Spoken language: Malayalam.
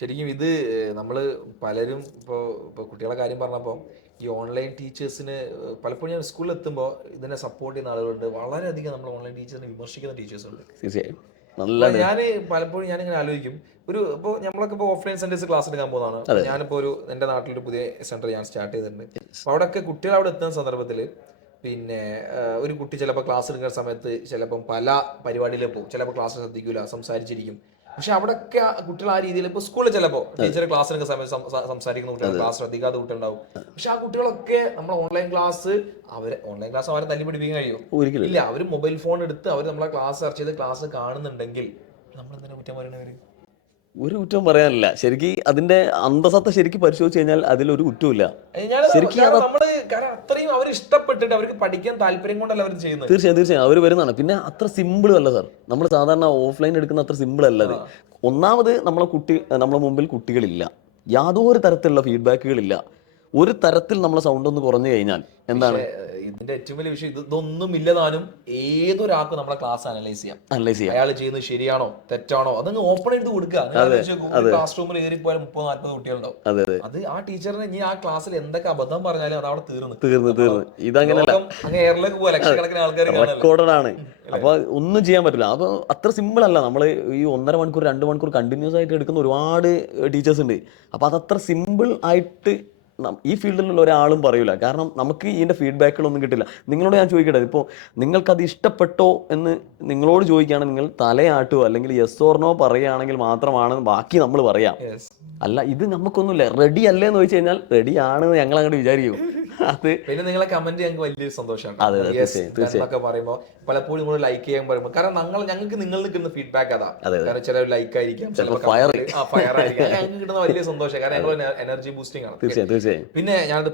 ശരിക്കും ഇത് നമ്മൾ പലരും ഇപ്പോൾ ഇപ്പോൾ കുട്ടികളെ കാര്യം പറഞ്ഞപ്പോൾ ഈ ഓൺലൈൻ ടീച്ചേഴ്സിന് പലപ്പോഴും ഞാൻ സ്കൂളിൽ എത്തുമ്പോൾ ഇതിനെ സപ്പോർട്ട് ചെയ്യുന്ന ആളുകളുണ്ട്. വളരെയധികം നമ്മൾ ഓൺലൈൻ ടീച്ചേഴ്സിനെ വിമർശിക്കുന്ന ടീച്ചേഴ്സുണ്ട് തീർച്ചയായും. ഞാൻ പലപ്പോഴും ഞാനിങ്ങനെ ആലോചിക്കും. ഒരു ഇപ്പോൾ നമ്മളൊക്കെ ഇപ്പോൾ ഓഫ്ലൈൻ സെന്റേഴ്സ് ക്ലാസ് എടുക്കാൻ പോകുന്നതാണ് ഞാനിപ്പോൾ ഒരു എന്റെ നാട്ടിലൊരു പുതിയ സെന്റർ ഞാൻ സ്റ്റാർട്ട് ചെയ്തിട്ടുണ്ട്. അപ്പോൾ അവിടെയൊക്കെ കുട്ടികൾ അവിടെ എത്തുന്ന സന്ദർഭത്തിൽ പിന്നെ ഒരു കുട്ടി ചിലപ്പോൾ ക്ലാസ് എടുക്കുന്ന സമയത്ത് ചിലപ്പം പല പരിപാടിയിലും പോകും. ചിലപ്പോൾ ക്ലാസ് ശ്രദ്ധിക്കില്ല സംസാരിച്ചിരിക്കും. പക്ഷെ അവിടെയൊക്കെ കുട്ടികൾ ആ രീതിയിൽ ഇപ്പോൾ സ്കൂളിൽ ചിലപ്പോ ടീച്ചർ ക്ലാസ്സിനൊക്കെ സമയത്ത് സംസാരിക്കുന്ന കുട്ടികൾ ക്ലാസ് ശ്രദ്ധിക്കാത്ത കുട്ടികളുണ്ടാവും. പക്ഷെ ആ കുട്ടികളൊക്കെ നമ്മൾ ഓൺലൈൻ ക്ലാസ് അവരെ ഓൺലൈൻ ക്ലാസ് അവരെ തല്ലി പിടിപ്പിക്കാൻ കഴിയും. ഇല്ല. അവർ മൊബൈൽ ഫോൺ എടുത്ത് അവർ നമ്മളെ ക്ലാസ് സെർച്ച് ചെയ്ത് ക്ലാസ് കാണുന്നുണ്ടെങ്കിൽ നമ്മൾ എന്തിനാ കുറ്റം പറയണവര് ഒരു കുറ്റവും പറയാനില്ല. ശരിക്കും അതിന്റെ അന്തസത്ത ശരിക്കും പരിശോധിച്ച് കഴിഞ്ഞാൽ അതിലൊരു കുറ്റമില്ല ശരിക്കും കാരണം നമ്മൾ കാരണം അത്രയും അവർ ഇഷ്ടപ്പെട്ടിട്ട് അവർക്ക് പഠിക്കാൻ താല്പര്യം കൊണ്ടല്ല അവർ ചെയ്യുന്നത്. തീർച്ചയായും തീർച്ചയായും. അവർ വരുന്നതാണ്. പിന്നെ അത്ര സിമ്പിളും അല്ല സാർ നമ്മൾ സാധാരണ ഓഫ്ലൈൻ എടുക്കുന്ന അത്ര സിമ്പിൾ അല്ല അത്. ഒന്നാമത് നമ്മളെ കുട്ടി നമ്മളെ മുമ്പിൽ കുട്ടികളില്ല. യാതൊരു തരത്തിലുള്ള ഫീഡ്ബാക്കുകളില്ല ഒരു തരത്തിൽ നമ്മളെ സൗണ്ട് ഒന്ന് കുറഞ്ഞു കഴിഞ്ഞാൽ എന്താണ്? ഇതിന്റെ ഏറ്റവും വലിയ വിഷയം ഇത് ഇതൊന്നും ഇല്ലതാനും ഏതൊരാൾക്കും നമ്മളെ ക്ലാസ് അനലൈസ് ചെയ്യാം. അനലൈസ് ചെയ്യാം. അയാൾ ചെയ്യുന്നത് ശരിയാണോ തെറ്റാണോ അതങ്ങ് ഓപ്പൺ ചെയ്ത് കൊടുക്കുക. ക്ലാസ് റൂമിൽ കയറി പോയാൽ മുപ്പത് നാല്പത് കുട്ടികളുണ്ടാവും. അതെ അതെ. അത് ആ ടീച്ചറിന് ഇനി ആ ക്ലാസ്സിൽ എന്തൊക്കെ അബദ്ധം പറഞ്ഞാലും അത് അവിടെ തീർന്നു തീർന്നു. തീർന്നു ഇതങ്ങനെയല്ല അങ്ങ് എയറിലേക്ക് ലക്ഷക്കണക്കിന് ആൾക്കാർ ആണ്. അപ്പൊ ഒന്നും ചെയ്യാൻ പറ്റില്ല. അപ്പൊ അത്ര സിമ്പിൾ അല്ല. നമ്മൾ ഈ ഒന്നര മണിക്കൂർ രണ്ട് മണിക്കൂർ കണ്ടിന്യൂസ് ആയിട്ട് എടുക്കുന്ന ഒരുപാട് ടീച്ചേഴ്സ് ഉണ്ട്. അപ്പൊ അത്ര സിമ്പിൾ ആയിട്ട് ഈ ഫീൽഡിലുള്ള ഒരാളും പറയൂല. കാരണം നമുക്ക് ഇതിന്റെ ഫീഡ്ബാക്കുകളൊന്നും കിട്ടില്ല. നിങ്ങളോട് ഞാൻ ചോദിക്കട്ടെ ഇപ്പോൾ നിങ്ങൾക്കത് ഇഷ്ടപ്പെട്ടോ എന്ന് നിങ്ങളോട് ചോദിക്കുകയാണെങ്കിൽ നിങ്ങൾ തലയാട്ടോ അല്ലെങ്കിൽ യെസ് ഓർണോ പറയുകയാണെങ്കിൽ മാത്രമാണ് ബാക്കി നമ്മൾ പറയാം. അല്ല ഇത് നമുക്കൊന്നുമില്ല. റെഡി അല്ലേ എന്ന് ചോദിച്ചു കഴിഞ്ഞാൽ റെഡി ആണെന്ന് ഞങ്ങൾ അങ്ങോട്ട് വിചാരിക്കും. അത് പിന്നെ നിങ്ങളെ കമന്റ് ഞങ്ങൾക്ക് വലിയൊരു സന്തോഷമാണ്. പറയുമ്പോൾ പലപ്പോഴും നിങ്ങൾ ലൈക്ക് ചെയ്യാൻ പറയുമ്പോൾ കാരണം ഞങ്ങൾ ഞങ്ങൾക്ക് നിങ്ങൾ കിട്ടുന്ന ഫീഡ്ബാക്ക് അതാ. കാരണം ചില ലൈക്ക് ആയിരിക്കാം ഫയർ ആയിരിക്കാം. ഞങ്ങൾക്ക് കിട്ടുന്ന വലിയ സന്തോഷം കാരണം ഞങ്ങൾ എനർജി ബൂസ്റ്റിംഗ് ആണ്. പിന്നെ ഞാനത്